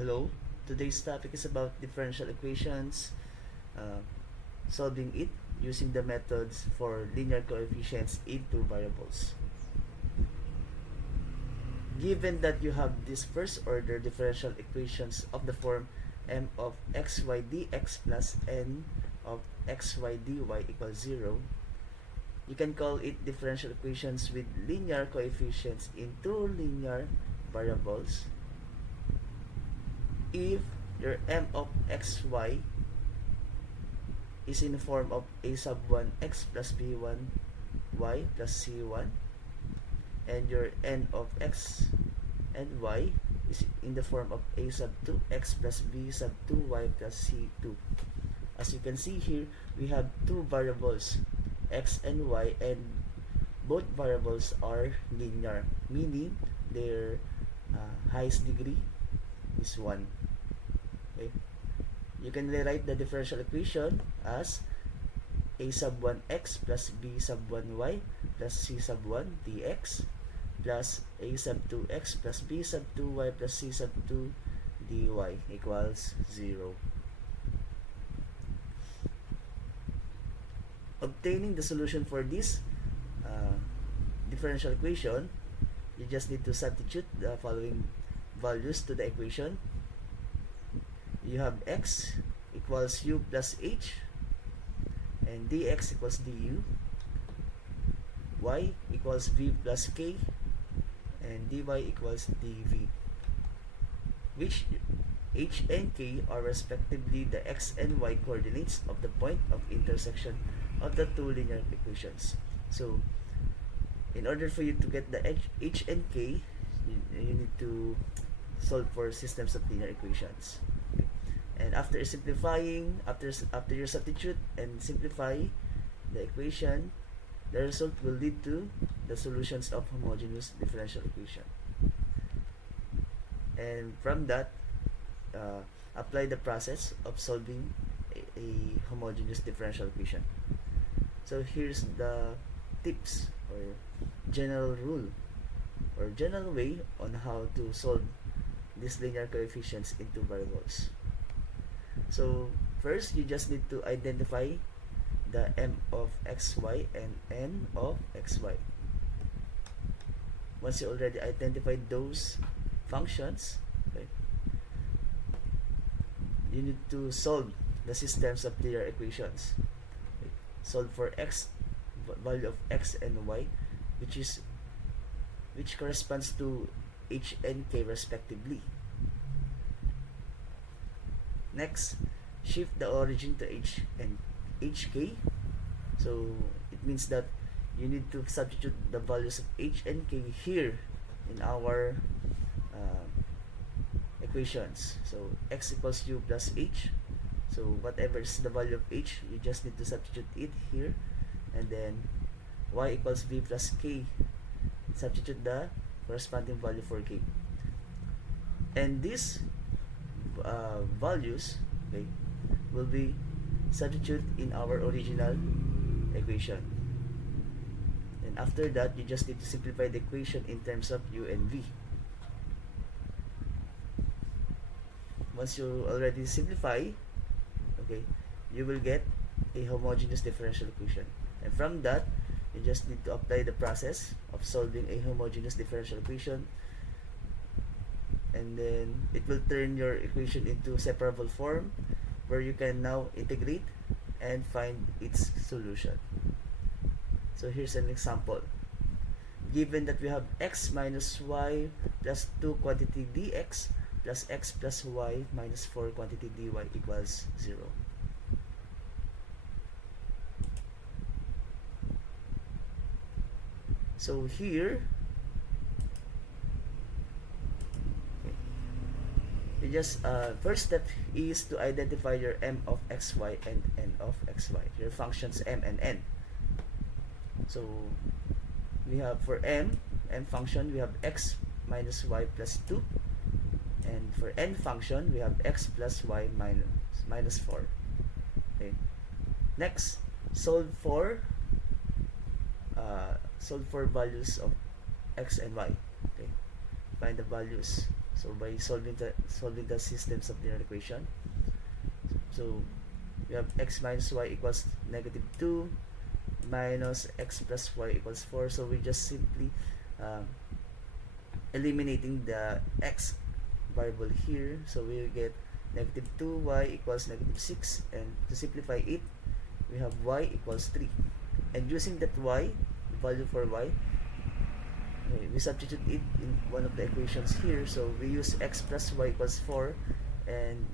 Hello, today's topic is about differential equations, uh, solving it using the methods for linear coefficients in two variables. Given that you have this first order differential equations of the form m of xy dx plus n of xy dy equals 0, you can call it differential equations with linear coefficients in two linear variables if your m of xy is in the form of a sub 1 x plus b1 y plus c1, and your n of x and y is in the form of a sub 2 x plus b sub 2 y plus c2. As you can see here, we have two variables, x and y, and both variables are linear, meaning their highest degree is 1. Okay? You can rewrite the differential equation as a sub 1x plus b sub 1y plus c sub 1 dx plus a sub 2x plus b sub 2y plus c sub 2 dy equals 0. Obtaining the solution for this differential equation, you just need to substitute the following values to the equation. You have x equals u plus h, and dx equals du, y equals v plus k, and dy equals dv, which h and k are respectively the x and y coordinates of the point of intersection of the two linear equations. So in order for you to get the h and k, you need to solve for systems of linear equations. And after simplifying, after you substitute and simplify the equation, the result will lead to the solutions of homogeneous differential equation. And from that, apply the process of solving a homogeneous differential equation. So here's the tips or general rule or general way on how to solve these linear coefficients in two variables. So first, you just need to identify the m of xy and n of xy. Once you already identified those functions, okay, you need to solve the systems of linear equations. Okay. Solve for x, value of x and y, which corresponds to h and k respectively. Next, shift the origin to h and hk. So it means that you need to substitute the values of h and k here in our equations. So x equals u plus h. So whatever is the value of h, you just need to substitute it here, and then y equals v plus k. Substitute the corresponding value for k. And these values, okay, will be substituted in our original equation. And after that, you just need to simplify the equation in terms of u and v. Once you already simplify, okay, you will get a homogeneous differential equation. And from that, you just need to apply the process of solving a homogeneous differential equation, and then it will turn your equation into separable form where you can now integrate and find its solution. So here's an example. Given that we have x minus y plus 2 quantity dx plus x plus y minus 4 quantity dy equals 0. So here, you just first step is to identify your m of xy and n of xy, your functions m and n. So we have for m function, we have x minus y plus 2, and for n function, we have x plus y minus 4. Okay. Next, solve for values of x and y. Okay. Find the values. So by solving the systems of linear equation, so we have x minus y equals negative 2 minus x plus y equals 4. So we just simply um, eliminating the x variable here, so we will get negative 2y equals negative 6, and to simplify it, we have y equals 3, and using that y value for y, okay, we substitute it in one of the equations here. So we use x plus y equals 4, and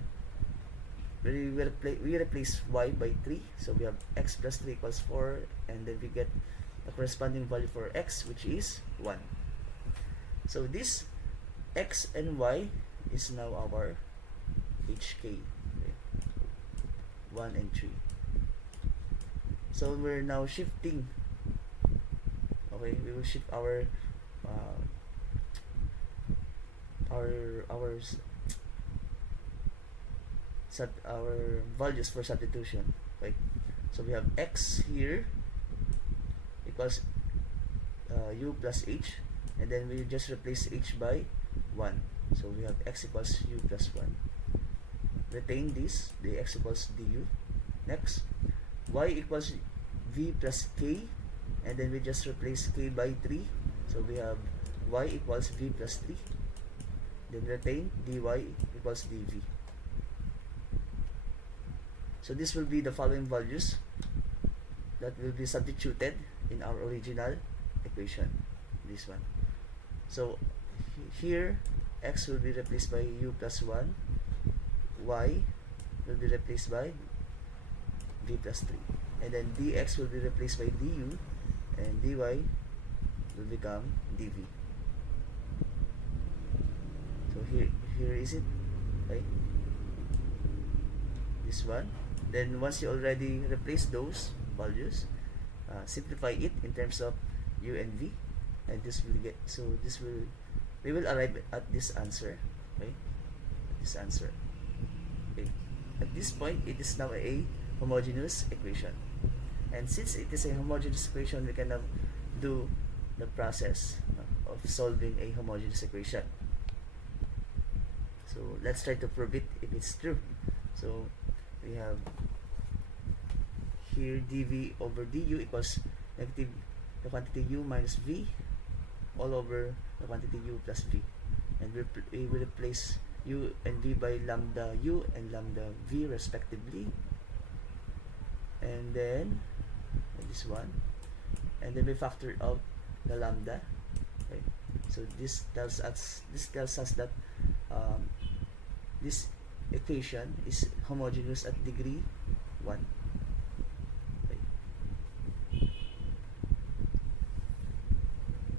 we replace y by 3, so we have x plus 3 equals 4, and then we get the corresponding value for x, which is 1. So this x and y is now our HK, okay? 1 and 3. So we're now shifting, okay, we will shift our our values for substitution, right? So we have x here equals u plus h, and then we just replace h by 1. So we have x equals u plus 1. Retain this, the x equals du. Next, y equals v plus k, and then we just replace k by 3. So we have y equals v plus 3. Then retain dy equals dv. So this will be the following values that will be substituted in our original equation, this one. So here x will be replaced by u plus 1, y will be replaced by v plus 3, and then dx will be replaced by du, and dy will become dv. So here is it, right? This one. Then once you already replace those values, simplify it in terms of u and v, and this will get, so this will, we will arrive at this answer, okay? This answer, okay? At this point, it is now a homogeneous equation, and since it is a homogeneous equation, we can now do the process of solving a homogeneous equation. So let's try to prove it if it's true. So we have here dv over du equals negative the quantity u minus v all over the quantity u plus v, and we will replace u and v by lambda u and lambda v respectively, and then this one, and then we factor out the lambda, okay? So this tells us that this equation is homogeneous at degree 1. Okay.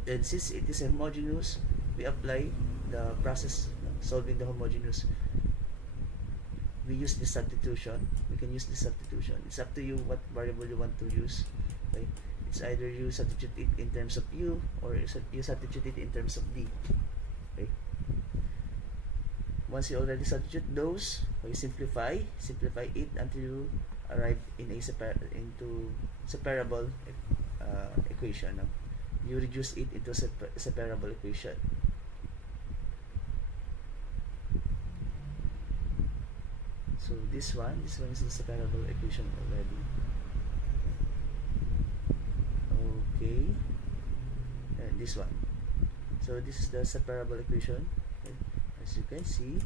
Then since it is homogeneous, we apply the process solving the homogeneous. We use this substitution. We can use this substitution. It's up to you what variable you want to use. Okay? It's either you substitute it in terms of u, or you substitute it in terms of v. Okay? Once you already substitute those, you simplify it until you arrive in a separable equation. No? You reduce it into a separable equation. So this one is the separable equation already. Okay, and this one. So this is the separable equation. Okay. As you can see,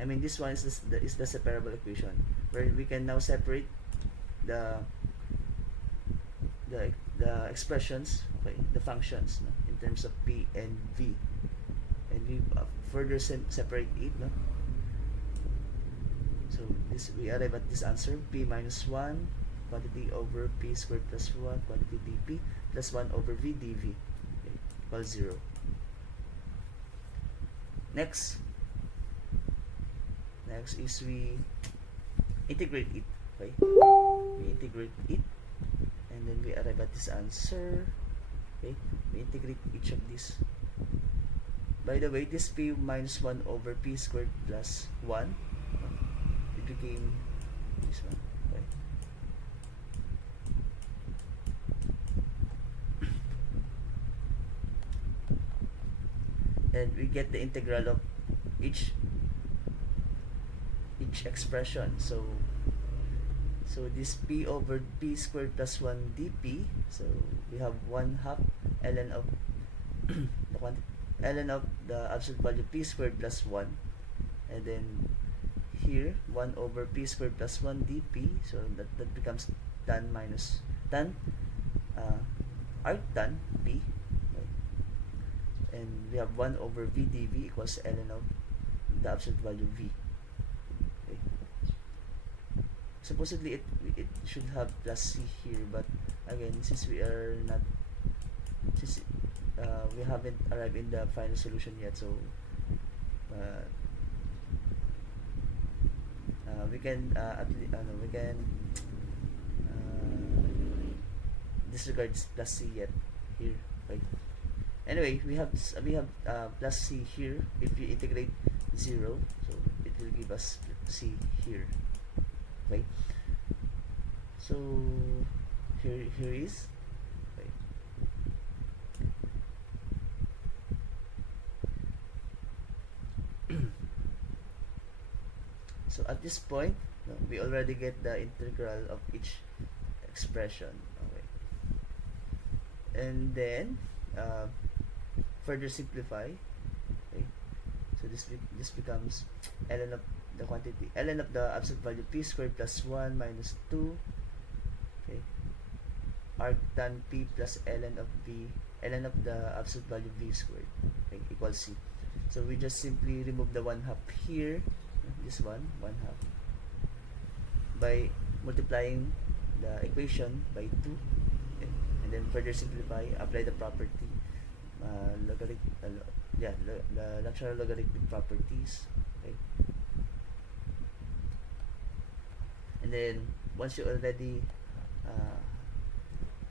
I mean this one is the separable equation, where we can now separate the expressions, okay, the functions, no, in terms of p and v, and we further separate it, no? So this, we arrive at this answer: p minus 1 quantity over p squared plus 1 quantity dp plus 1 over v dv, okay, equals 0. Next is we integrate it, okay? We integrate it, and then we arrive at this answer, okay? We integrate each of these. By the way, this p minus 1 over p squared plus 1, it became this one, okay? and we get the integral of each expression. So this p over p squared plus 1 dp, so we have 1 half ln of the quantity ln of the absolute value p squared plus 1, and then here 1 over p squared plus 1 dp, so that becomes tan minus tan arctan p, okay. And we have 1 over v dv equals ln of the absolute value v, okay. Supposedly it should have plus c here, but again, since we are not since we haven't arrived in the final solution yet, so uh, we can we can disregard plus c yet here, right? Anyway, we have plus c here. If you integrate 0, so it will give us c here, okay. So here is, okay. So at this point, we already get the integral of each expression, okay. And then further simplify, okay. So this becomes ln of the quantity ln of the absolute value p squared plus 1 minus 2, okay, arctan p plus ln of v ln of the absolute value v squared, okay, equals c. So we just simply remove the 1 half here, this one 1 half, by multiplying the equation by 2, okay. And then further simplify, apply the property the natural logarithmic properties, okay. And then once you already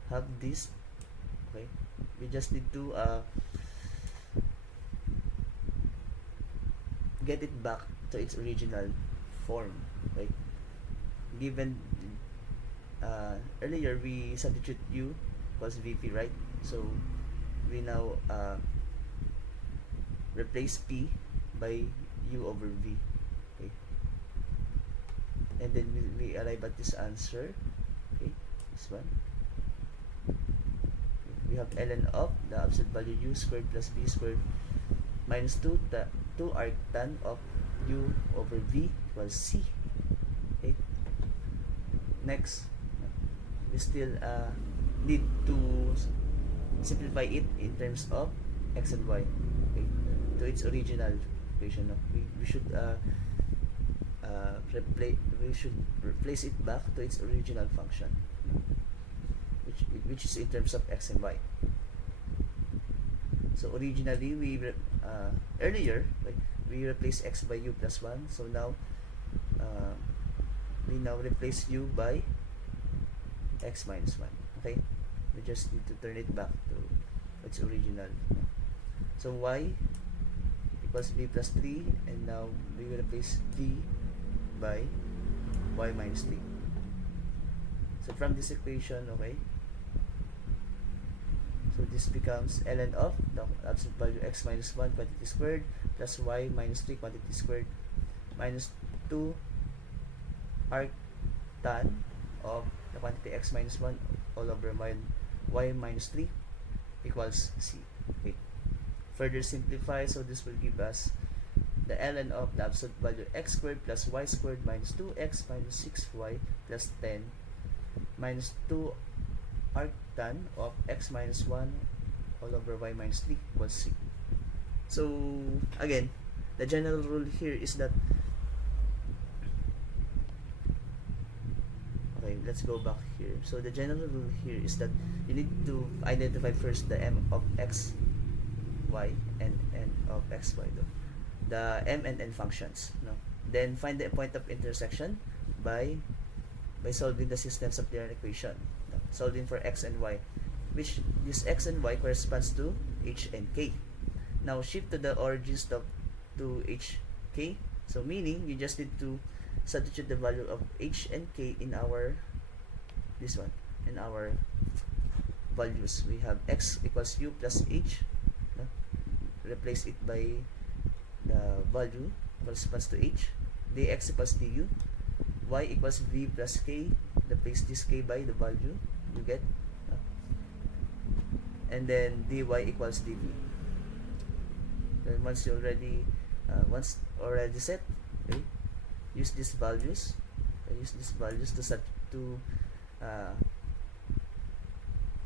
have this, okay, we just need to get it back to its original form, right? Given earlier we substitute u equals vp, right? So we now replace p by u over v, okay. And then we arrive at this answer, okay, this one. We have ln of the absolute value u squared plus v squared minus 2 arctan of u over v equals c, okay. Next, we still need to simplify it in terms of x and y, okay, to its original equation. We should replace it back to its original function, which is in terms of x and y. So originally earlier, like, we replace x by u plus 1. So now we now replace u by x minus 1, okay. We just need to turn it back to its original. So y equals v plus 3, and now we will replace v by y minus 3. So from this equation, okay, so this becomes ln of the absolute value x minus 1 quantity squared plus y minus 3 quantity squared minus 2 arctan of the quantity x minus 1 all over y minus 3 equals c, okay. Further simplify, so this will give us the ln of the absolute value x squared plus y squared minus 2x minus 6y plus 10 minus 2 arctan of x minus 1 all over y minus 3 equals c. So again, the general rule here is that, okay, let's go back here. So the general rule here is that you need to identify first the m of x, y, and n of x, y, the m and n functions, no? Then find the point of intersection by solving the systems of linear equation, no? Solving for x and y, which this x and y corresponds to h and k. Now shift to the origins to h, k. So meaning you just need to substitute the value of h and k in our values. We have x equals u plus h, no? replace it by the value corresponds to h. Dx equals du. Y equals v plus k. Replace this k by the value you get. And then dy equals dv. Then once already set, okay, use these values. Uh,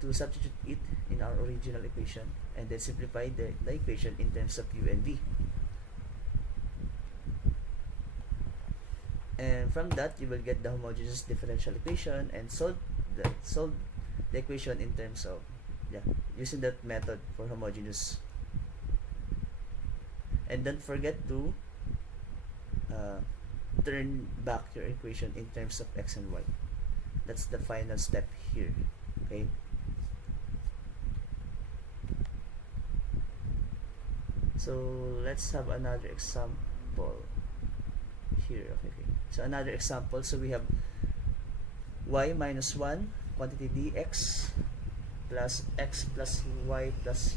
to substitute it in our original equation, and then simplify the equation in terms of u and v. And from that, you will get the homogeneous differential equation and solve the equation in terms of using that method for homogeneous. And don't forget to turn back your equation in terms of x and y. That's the final step here. Okay. So let's have another example here. Okay. So another example. So we have y minus 1 quantity dx plus x plus y plus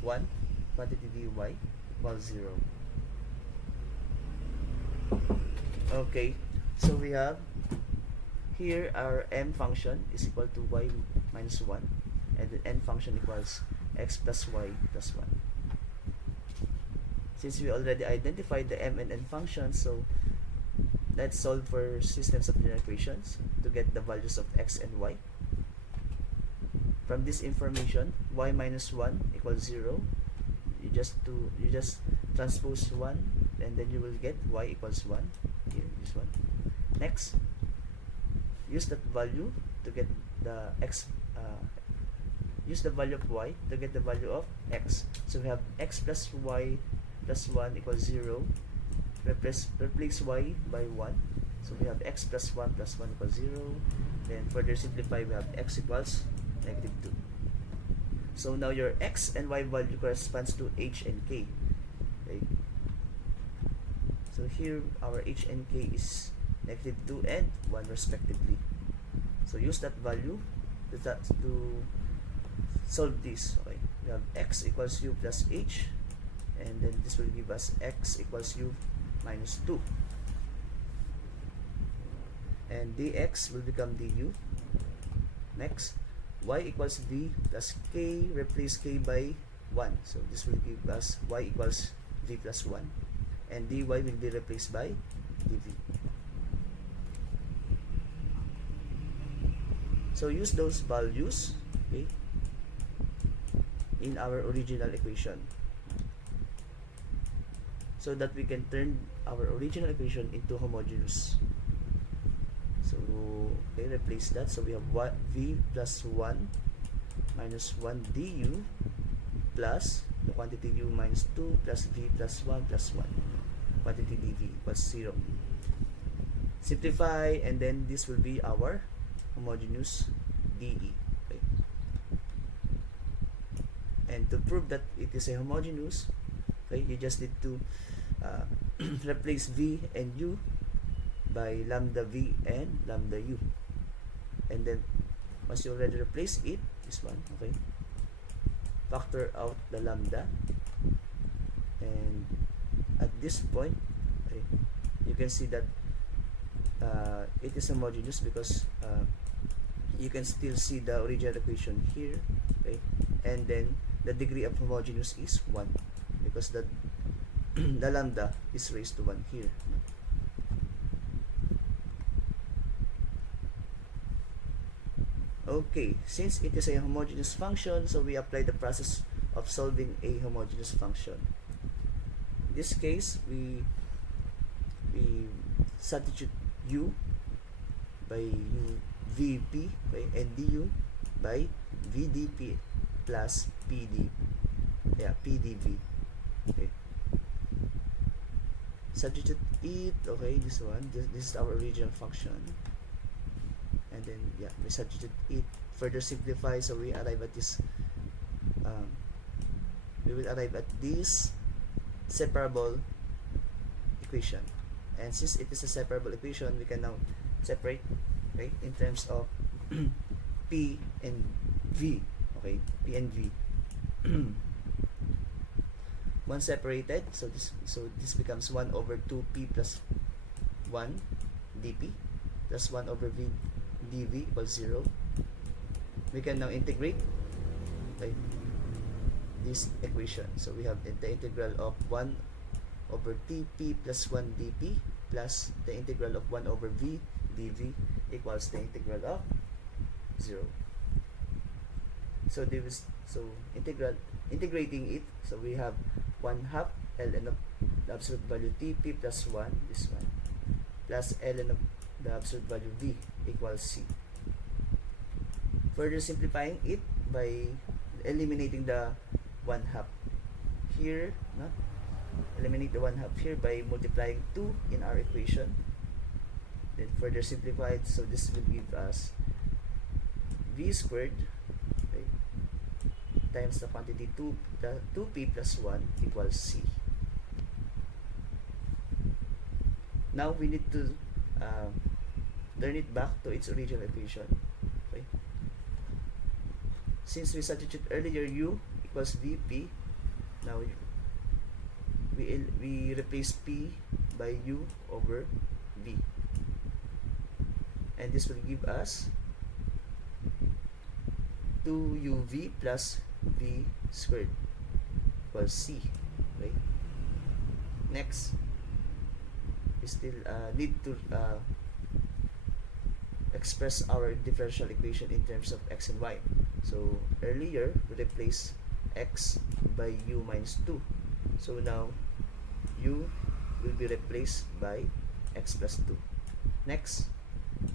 1 quantity dy equals 0. Okay. So we have here our m function is equal to y minus 1, and the n function equals x plus y plus 1. Since we already identified the m and n functions, so let's solve for systems of linear equations to get the values of x and y. From this information, y minus 1 equals 0. You just transpose 1, and then you will get y equals 1. Here, this one. Next, use that value to get the x. Use the value of y to get the value of x. So we have x plus y plus 1 equals 0. Replace y by 1. So we have x plus 1 plus 1 equals 0. Then further simplify, we have x equals negative 2. So now your x and y value corresponds to h and k. Okay. So here our h and k is negative 2 and 1 respectively. So use that value to solve this. Okay. We have x equals u plus h, and then this will give us x equals u minus 2. And dx will become du. Next, y equals v plus k, replace k by 1. So this will give us y equals v plus 1. And dy will be replaced by dv. So use those values, okay, in our original equation, so that we can turn our original equation into homogeneous. So okay, replace that. So we have v plus 1 minus 1 du plus the quantity u minus 2 plus v plus 1 plus 1 quantity dv equals 0. Simplify, and then this will be our homogeneous dE. Okay. And to prove that it is a homogeneous, okay, you just need to replace v and u by lambda v and lambda u. And then once you already replace it, this one, okay, factor out the lambda, and at this point, okay, you can see that it is homogeneous because you can still see the original equation here, okay, and then the degree of homogeneous is 1 because the the lambda is raised to 1 here. Okay, since it is a homogeneous function, so we apply the process of solving a homogeneous function. In this case, we substitute u by u vp, okay, and du by vdp plus pdv. Okay, substitute it. Okay, this one, this is our original function, and then we substitute it, further simplify, so we arrive at this we will arrive at this separable equation. And since it is a separable equation, we can now separate, okay, in terms of p and v. Okay, p and v. 1 separated, so this becomes 1 over 2p plus 1 dp plus 1 over v dv equals 0. We can now integrate, okay, this equation. So we have the integral of 1 over tp plus 1 dp plus the integral of 1 over v dv equals the integral of 0. So integrating it, so we have 1 half ln of the absolute value tp plus 1, this one, plus ln of the absolute value v equals c. Further simplifying it by eliminating the 1 half here, no? Eliminate the 1 half here by multiplying 2 in our equation. Then further simplified, so this will give us v squared, okay, times the quantity 2p plus 1 equals c. Now we need to turn it back to its original equation. Okay. Since we substitute earlier u equals vp, now we replace p by u over v, and this will give us 2uv plus v squared equals c. Okay. Next, we still need to express our differential equation in terms of x and y. So earlier we replaced x by u minus 2. So now u will be replaced by x plus 2. Next,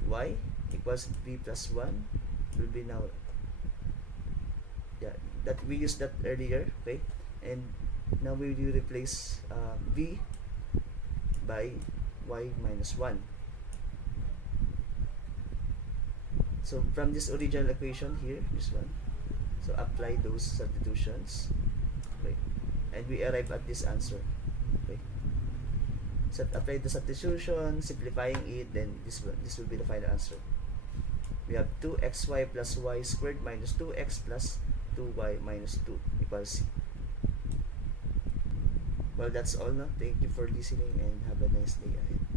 y equals v plus 1 will be now, yeah, that we used that earlier, okay, and now we will replace v by y minus 1. So from this original equation here, this one, so apply those substitutions, okay, and we arrive at this answer, okay. So apply the substitution, simplifying it, then this will be the final answer. We have 2xy plus y squared minus 2x plus 2y minus 2 equals c. Well, that's all now. Thank you for listening and have a nice day ahead.